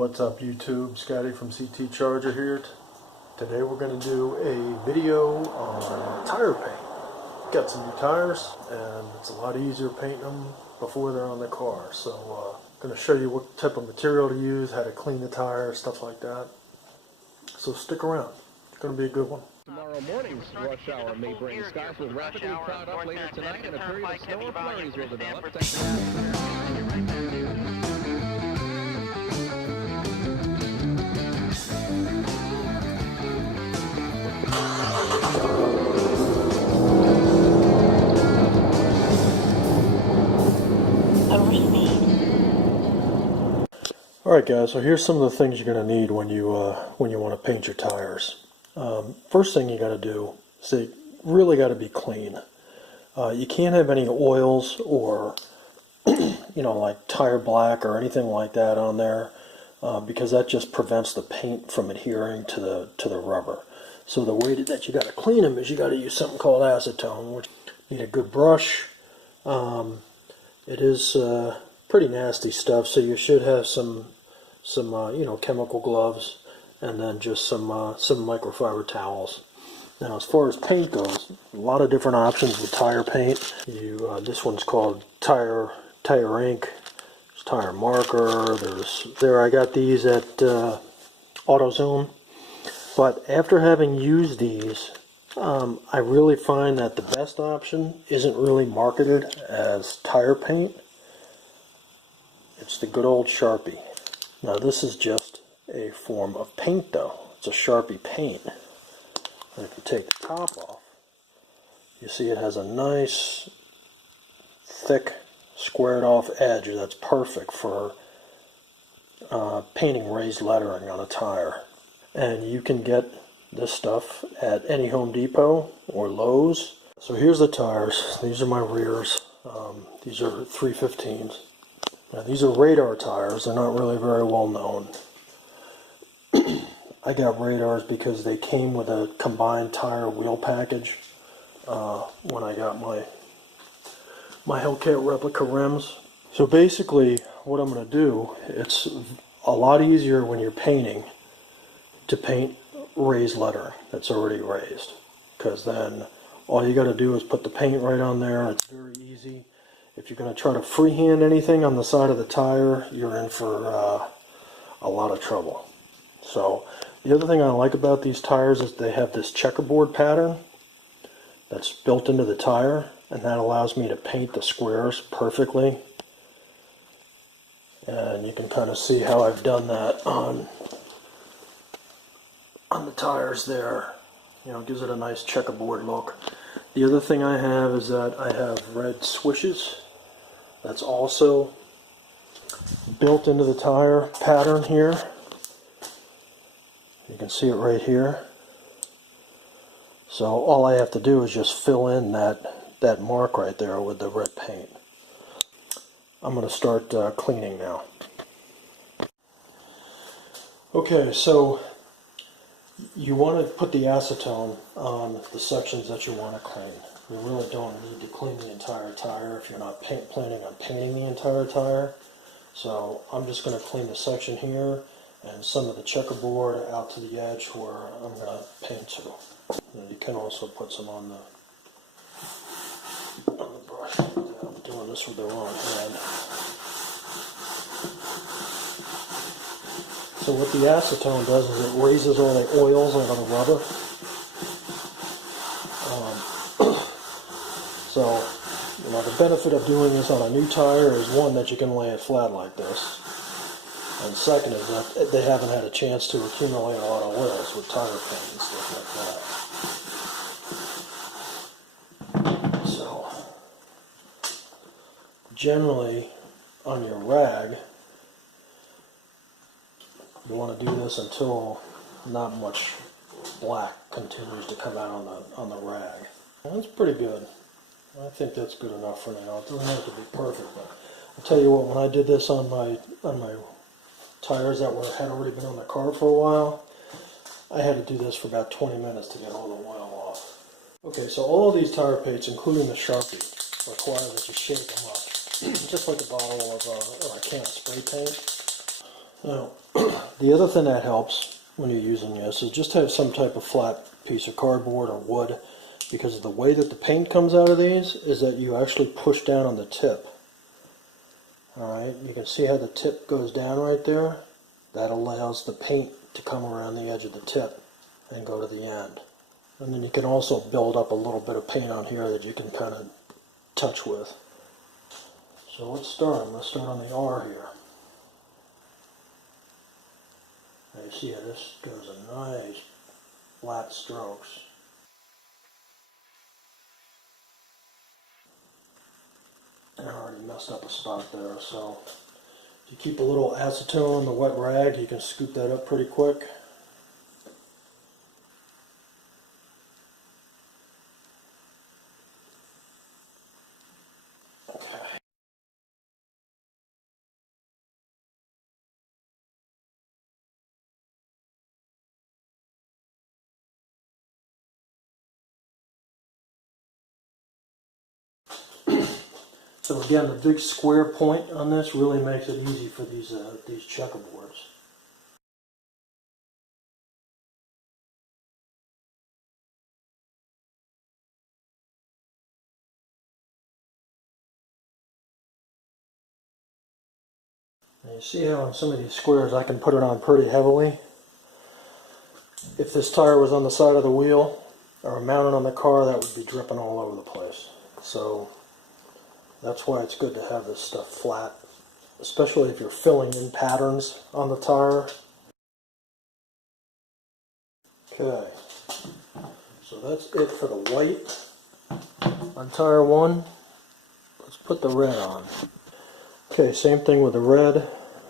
What's up YouTube, Scotty from CT Charger here. Today we're going to do a video on tire paint. Got some new tires and it's a lot easier painting them before they're on the car. So I'm going to show you what type of material to use, how to clean the tires, stuff like that. So stick around, it's going to be a good one. Tomorrow morning's rush hour may bring skies will rapidly cloud up later tonight and a period of snow and flurries will develop. Alright guys, so here's some of the things you're going to need when you want to paint your tires. First thing you got to do is they really got to be clean. You can't have any oils or like tire black or anything like that on there because that just prevents the paint from adhering to the rubber. So the way that you got to clean them is you got to use something called acetone, which you need a good brush. It is pretty nasty stuff, so you should have some chemical gloves and then just some microfiber towels. Now as far as paint goes, a lot of different options with tire paint. This one's called tire ink. There's tire marker. I got these at AutoZone. But after having used these, I really find that the best option isn't really marketed as tire paint. It's the good old Sharpie. Now this is just a form of paint though. It's a Sharpie paint. And if you take the top off, you see it has a nice, thick, squared off edge that's perfect for painting raised lettering on a tire. And you can get this stuff at any Home Depot or Lowe's. So here's the tires. These are my rears. These are 315s. Now these are Radar tires. They're not really very well known. I got Radars because they came with a combined tire wheel package when I got my Hellcat replica rims. So basically what I'm going to do, it's a lot easier when you're painting to paint raised lettering that's already raised, because then all you got to do is put the paint right on there. It's very easy. If you're going to try to freehand anything on the side of the tire, you're in for a lot of trouble. So the other thing I like about these tires is they have this checkerboard pattern that's built into the tire, and that allows me to paint the squares perfectly. And you can kind of see how I've done that on the tires there. It gives it a nice checkerboard look. The other thing I have is that I have red swishes. That's also built into the tire pattern here. You can see it right here. So all I have to do is just fill in that mark right there with the red paint. I'm going to start cleaning now. Okay, so you want to put the acetone on the sections that you want to clean. You really don't need to clean the entire tire if you're not planning on painting the entire tire. So I'm just going to clean the section here and some of the checkerboard out to the edge where I'm going to paint to. And you can also put some on the brush. I'm doing this with the wrong hand. So what the acetone does is it raises all the oils out of the rubber. So the benefit of doing this on a new tire is, one, that you can lay it flat like this. And second is that they haven't had a chance to accumulate a lot of oils with tire paint and stuff like that. So generally on your rag, you want to do this until not much black continues to come out on the rag. That's pretty good. I think that's good enough for now. It doesn't have to be perfect, but I'll tell you what, when I did this on my tires that had already been on the car for a while, I had to do this for about 20 minutes to get all the oil off. Okay, so all of these tire paints, including the Sharpie, require that you shake them up, just like a bottle of or a can of spray paint. Now, the other thing that helps when you're using this is just have some type of flat piece of cardboard or wood, because the way that the paint comes out of these is that you actually push down on the tip. Alright, you can see how the tip goes down right there. That allows the paint to come around the edge of the tip and go to the end. And then you can also build up a little bit of paint on here that you can kind of touch with. So let's start. I'm going to start on the R here. Now you see how this goes in nice flat strokes. I already messed up a spot there, so if you keep a little acetone on the wet rag, you can scoop that up pretty quick. So again, the big square point on this really makes it easy for these checkerboards. And you see how on some of these squares I can put it on pretty heavily. If this tire was on the side of the wheel or mounted on the car, that would be dripping all over the place. So that's why it's good to have this stuff flat, especially if you're filling in patterns on the tire. Okay, so that's it for the white on tire 1. Let's put the red on. Okay, same thing with the red.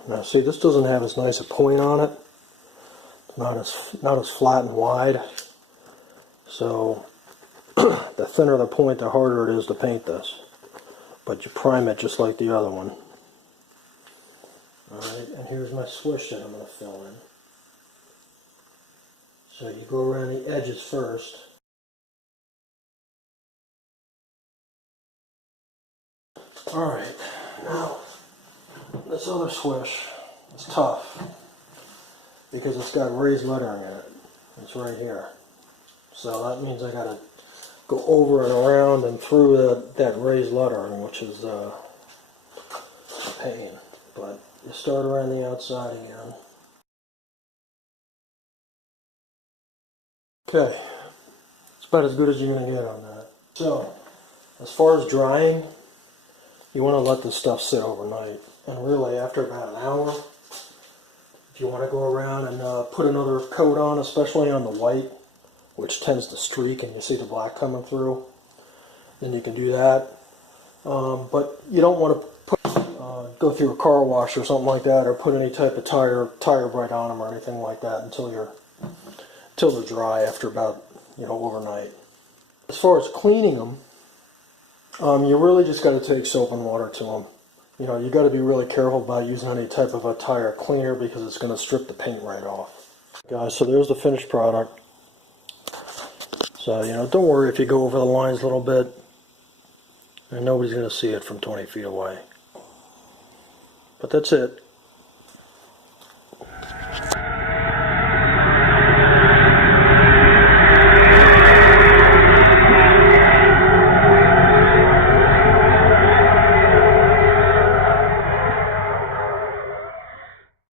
Now see, this doesn't have as nice a point on it. It's not as flat and wide. So the thinner the point, the harder it is to paint this. But you prime it just like the other one. Alright, and here's my swoosh that I'm going to fill in. So you go around the edges first. Alright, now this other swoosh is tough because it's got raised lettering in it. It's right here. So that means I got to go over and around and through that raised lettering, which is a pain. But you start around the outside again. Okay, it's about as good as you're going to get on that. So, as far as drying, you want to let this stuff sit overnight. And really, after about an hour, if you want to go around and put another coat on, especially on the white, which tends to streak and you see the black coming through, then you can do that. But you don't want to go through a car wash or something like that, or put any type of tire bright on them or anything like that until they're dry after about, overnight. As far as cleaning them, you really just got to take soap and water to them. You got to be really careful about using any type of a tire cleaner because it's going to strip the paint right off. Guys, so there's the finished product. So, don't worry if you go over the lines a little bit, and nobody's going to see it from 20 feet away. But that's it.